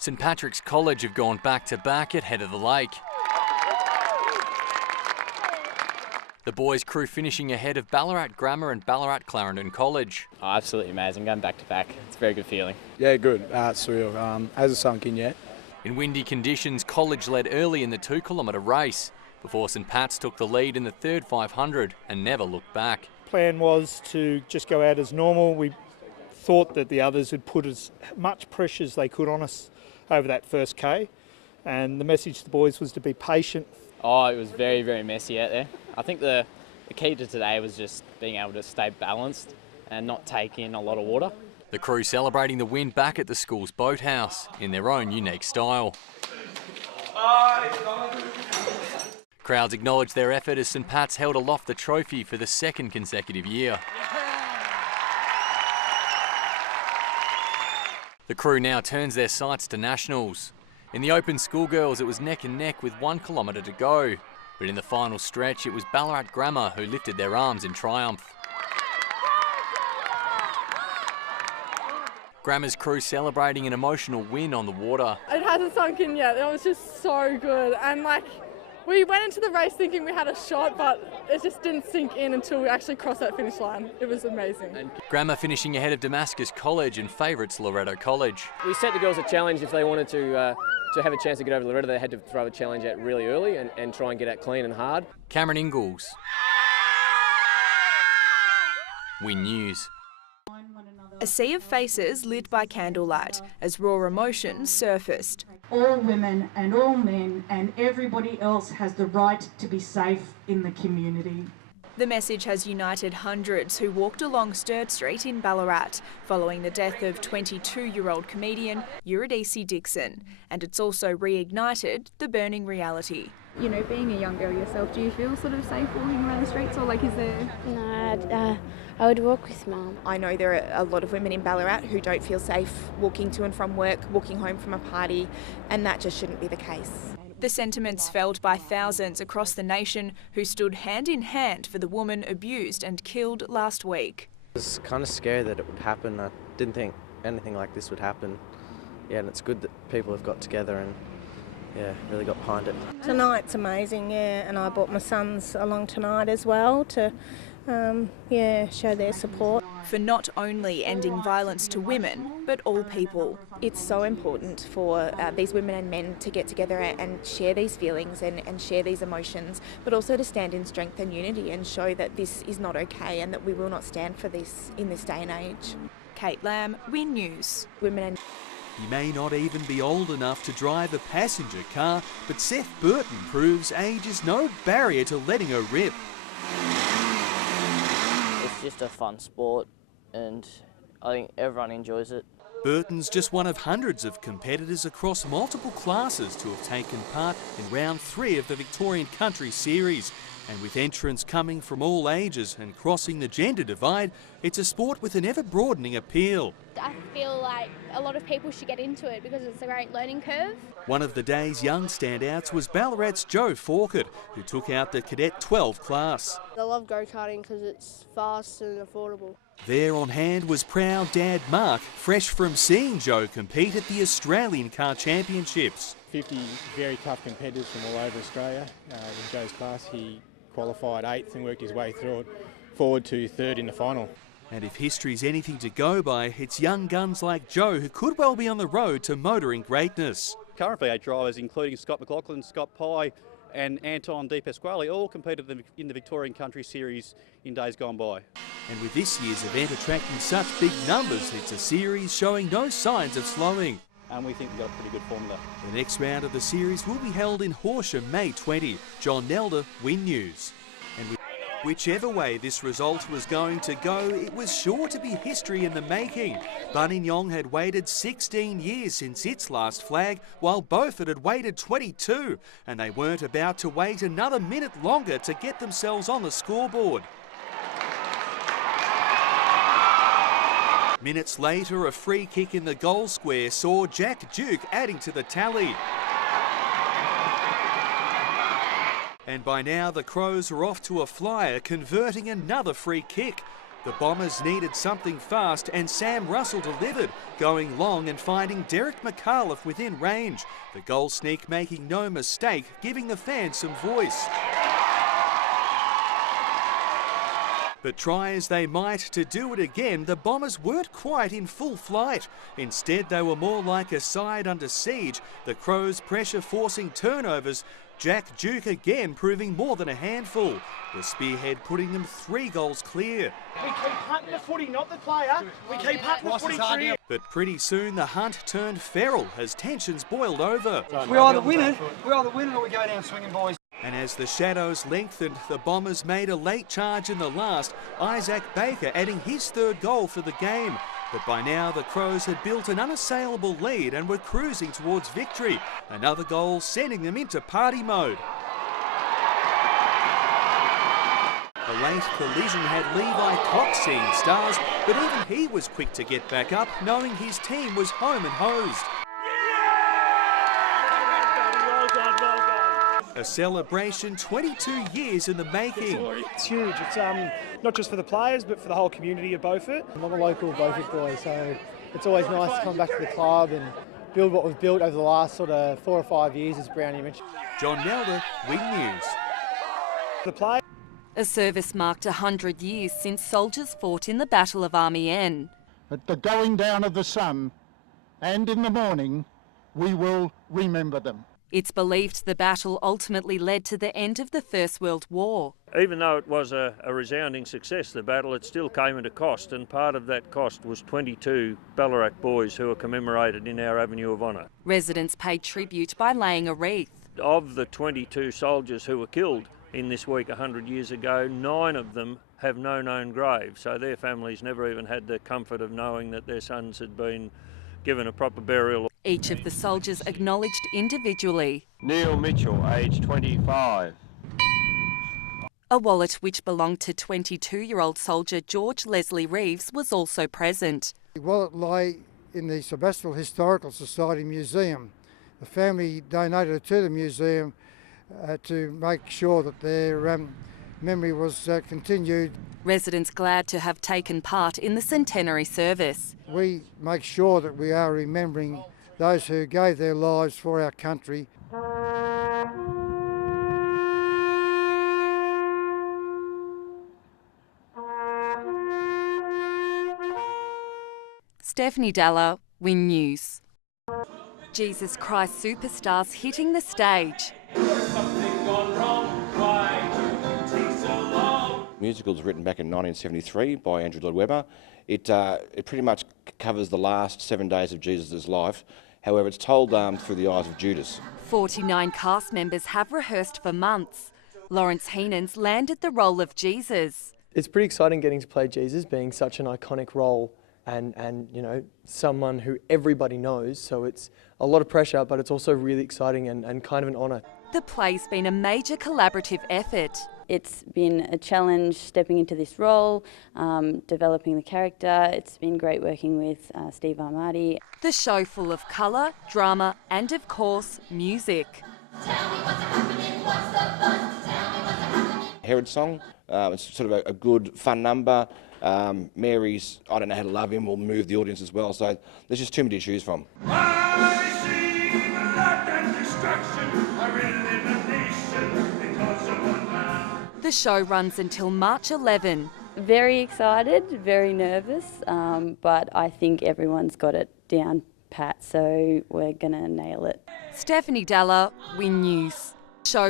St Patrick's College have gone back-to-back at Head of the Lake. The boys' crew finishing ahead of Ballarat Grammar and Ballarat Clarendon College. Oh, absolutely amazing, going back-to-back. It's a very good feeling. Yeah, good. It's surreal. Hasn't sunk in yet. In windy conditions, College led early in the 2-kilometre race before St Pat's took the lead in the third 500 and never looked back. Plan was to just go out as normal. We thought that the others would put as much pressure as they could on us over that first K, and the message to the boys was to be patient. Oh, it was very, very messy out there. I think the key to today was just being able to stay balanced and not take in a lot of water. The crew celebrating the win back at the school's boathouse in their own unique style. Crowds acknowledged their effort as St Pat's held aloft the trophy for the second consecutive year. The crew now turns their sights to nationals. In the open schoolgirls, it was neck and neck with 1 kilometre to go. But in the final stretch, it was Ballarat Grammar who lifted their arms in triumph. Grammar's crew celebrating an emotional win on the water. It hasn't sunk in yet. It was just so good. And we went into the race thinking we had a shot, but it just didn't sink in until we actually crossed that finish line. It was amazing. Grammar finishing ahead of Damascus College and favourites Loreto College. We set the girls a challenge. If they wanted to have a chance to get over Loreto, they had to throw a challenge out really early and try and get out clean and hard. Cameron Ingalls. Win News. A sea of faces lit by candlelight as raw emotions surfaced. All women and all men and everybody else has the right to be safe in the community. The message has united hundreds who walked along Sturt Street in Ballarat following the death of 22-year-old comedian Eurydice Dixon, and it's also reignited the burning reality. You know, being a young girl yourself, do you feel sort of safe walking around the streets, or is there... No, I would walk with Mum. I know there are a lot of women in Ballarat who don't feel safe walking to and from work, walking home from a party, and that just shouldn't be the case. The sentiments felt by thousands across the nation who stood hand in hand for the woman abused and killed last week. I was kind of scared that it would happen. I didn't think anything like this would happen. Yeah, and it's good that people have got together and really got behind it. Tonight's amazing, and I brought my sons along tonight as well to show their support. For not only ending violence to women, but all people. It's so important for these women and men to get together and share these feelings and share these emotions, but also to stand in strength and unity and show that this is not okay and that we will not stand for this in this day and age. Kate Lamb, Win News. Women and... He may not even be old enough to drive a passenger car, but Seth Burton proves age is no barrier to letting her rip. It's just a fun sport and I think everyone enjoys it. Burton's just one of hundreds of competitors across multiple classes to have taken part in round 3 of the Victorian Country Series. And with entrants coming from all ages and crossing the gender divide, it's a sport with an ever-broadening appeal. I feel like a lot of people should get into it because it's a great learning curve. One of the day's young standouts was Ballarat's Jo Forkett, who took out the Cadet 12 class. I love go-karting because it's fast and affordable. There on hand was proud Dad Mark, fresh from seeing Jo compete at the Australian Car Championships. 50 very tough competitors from all over Australia. In Jo's class, he qualified 8th and worked his way through it, forward to 3rd in the final. And if history's anything to go by, it's young guns like Jo who could well be on the road to motoring greatness. Current V8 drivers, including Scott McLaughlin, Scott Pye and Anton De Pasquale, all competed in the Victorian Country Series in days gone by. And with this year's event attracting such big numbers, it's a series showing no signs of slowing. And we think we've got a pretty good formula. The next round of the series will be held in Horsham, May 20. John Nelder, Win News. And whichever way this result was going to go, it was sure to be history in the making. Buninyong had waited 16 years since its last flag, while Beaufort had waited 22, and they weren't about to wait another minute longer to get themselves on the scoreboard. Minutes later, a free kick in the goal square saw Jack Duke adding to the tally. And by now, the Crows are off to a flyer, converting another free kick. The Bombers needed something fast and Sam Russell delivered, going long and finding Derek McAuliffe within range. The goal sneak making no mistake, giving the fans some voice. But try as they might to do it again, the Bombers weren't quite in full flight. Instead, they were more like a side under siege, the Crows pressure forcing turnovers, Jack Duke again proving more than a handful. The spearhead putting them 3 goals clear. We keep hunting the footy, not the player. We keep hunting the footy clear. But pretty soon the hunt turned feral as tensions boiled over. We either win it or we go down swinging, boys. And as the shadows lengthened, the Bombers made a late charge in the last, Isaac Baker adding his 3rd goal for the game. But by now the Crows had built an unassailable lead and were cruising towards victory. Another goal sending them into party mode. A late collision had Levi Cox seeing stars, but even he was quick to get back up, knowing his team was home and hosed. A celebration 22 years in the making. It's huge. It's not just for the players, but for the whole community of Beaufort. I'm a local Beaufort boy, so it's always nice to come back to the club and build what we've built over the last sort of 4 or 5 years, as Brownie mentioned. John Nelder, Wing News. The play. A service marked 100 years since soldiers fought in the Battle of Amiens. At the going down of the sun and in the morning, we will remember them. It's believed the battle ultimately led to the end of the First World War. Even though it was a resounding success, the battle, it still came at a cost, and part of that cost was 22 Ballarat boys who are commemorated in our Avenue of Honour. Residents paid tribute by laying a wreath. Of the 22 soldiers who were killed in this week 100 years ago, 9 of them have no known grave, so their families never even had the comfort of knowing that their sons had been given a proper burial. Each of the soldiers acknowledged individually. Neil Mitchell, age 25. A wallet which belonged to 22-year-old soldier George Leslie Reeves was also present. The wallet lay in the Sebastopol Historical Society Museum. The family donated it to the museum to make sure that their memory was continued. Residents glad to have taken part in the centenary service. We make sure that we are remembering those who gave their lives for our country. Stephanie Dalla, Win News. Jesus Christ superstars hitting the stage. The musical was written back in 1973 by Andrew Lloyd Webber. It pretty much covers the last 7 days of Jesus' life. However, it's told through the eyes of Judas. 49 cast members have rehearsed for months. Lawrence Heenan's landed the role of Jesus. It's pretty exciting getting to play Jesus, being such an iconic role and you know, someone who everybody knows. So it's a lot of pressure, but it's also really exciting and kind of an honour. The play's been a major collaborative effort. It's been a challenge stepping into this role, developing the character. It's been great working with Steve Armati. The show full of colour, drama and, of course, music. Herod's song, it's sort of a good, fun number. Mary's I Don't Know How to Love Him will move the audience as well, so there's just too many to choose from. The show runs until March 11. Very excited, very nervous, but I think everyone's got it down pat, so we're going to nail it. Stephanie Dalla, Win News. Show